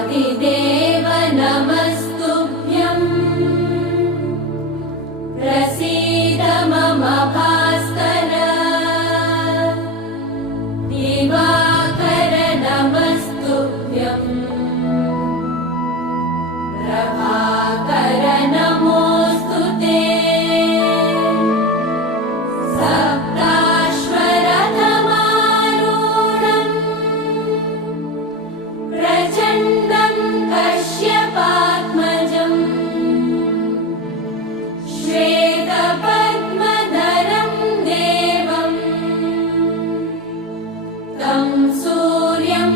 आदिदेव नमस्तुभ्यं प्रसीद मम भास्कर दिवाकर नमस्तुभ्यं प्रभाकर नमोऽस्तु ते सप्ताश्वरथमारूढम् प्रचण्डं कश्यपात्मजम् श्वेतपद्मधरं देवम् तं सूर्यं